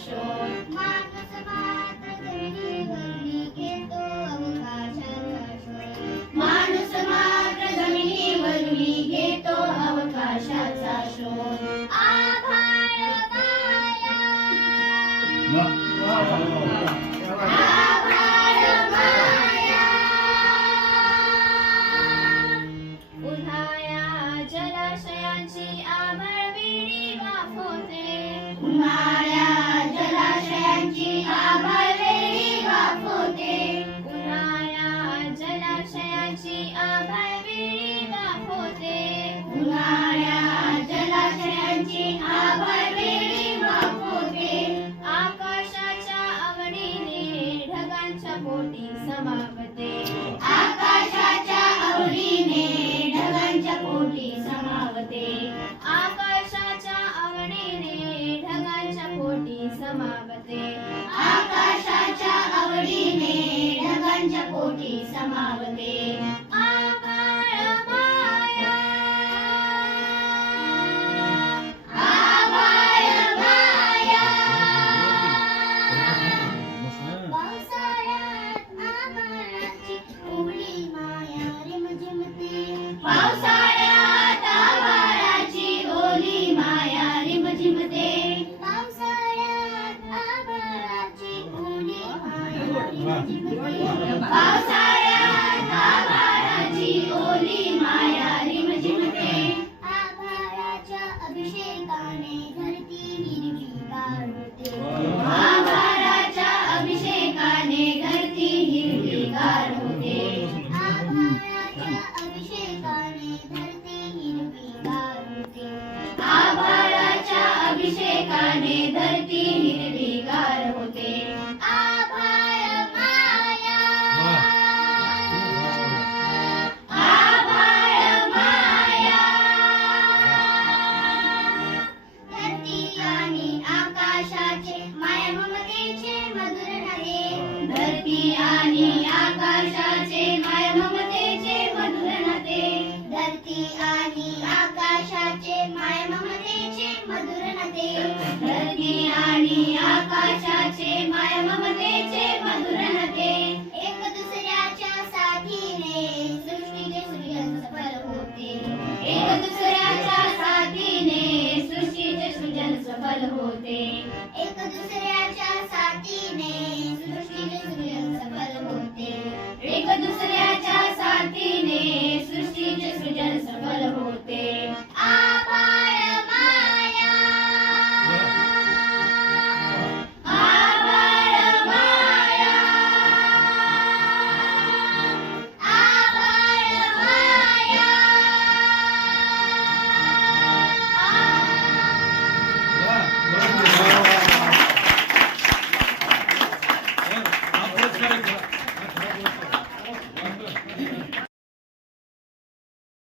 शोध. माणूस मात्र जमिनीवरली घेतो अवकाशाचा शोध. माणूस मात्र जमिनीवरली घेतो अवकाशाचा शोध. आभाळ माया आभाळ माया. उन्हाळ्या जलाशयांची आभाळवेळी वाफ होते. उन्हाळ्यात जलाशयांची आभाळवेळी वाफ होते. उन्हाळ्या जलाशयाची आभाळवेळी वाफ होते. उन्हाळ्यात जलाशयांची आभाळवेळी वाफ होते. आकाशाच्या आवडीने ढगांच्या पोटी समावते. आकाशाच्या आवडीने ढगांच्या पोटी समावते. आकाशाच्या आवडीने ढगांच्या पोटी समावते. आकाशाच्या आवडीने ढगांच्या पोटी समावते. आभाळ माया आभाळ माया. पावसाळ्यात आभाळाची ओली माया रिमझिमते. पावसाळ्यात आभाळाची ओली माया रिमझिमते. पावसाळ्यात आभाळाची ओली माया रिमझिमते. पावसाळ्यात आभाळाची ओली माया रिमझिमते. आभाळाच्या अभिषेकाने धरती हिरवीगार होते. आभाळाच्या अभिषेकाने धरती हिरवीगार होते. आभाळाच्या अभिषेकाने धरती हिरवीगार होते. आभाळाच्या अभिषेकाने धरती हिरवीगार होते. आभाळ माया आभाळ माया. धरती आणि आकाशाचे माया ममतेचे मधुर नाते. धरती आणि आकाशाचे माय ममतेचे मधुर नाते. धरती आणि आकाशाचे माया ममतेचे मधुर नाते. धरती आणि आकाशाचे माय ममतेचे मधुर नाते. एक दुसऱ्याच्या साथीने सृष्टीचे सृजन सफल होते. एक दुसऱ्याच्या साथीने सृष्टीचे सृजन सफल होते. एक दुसऱ्याच्या साथीने सृष्टीचे सृजन सफल होते. एक दुसऱ्याच्या साथीने सृष्टी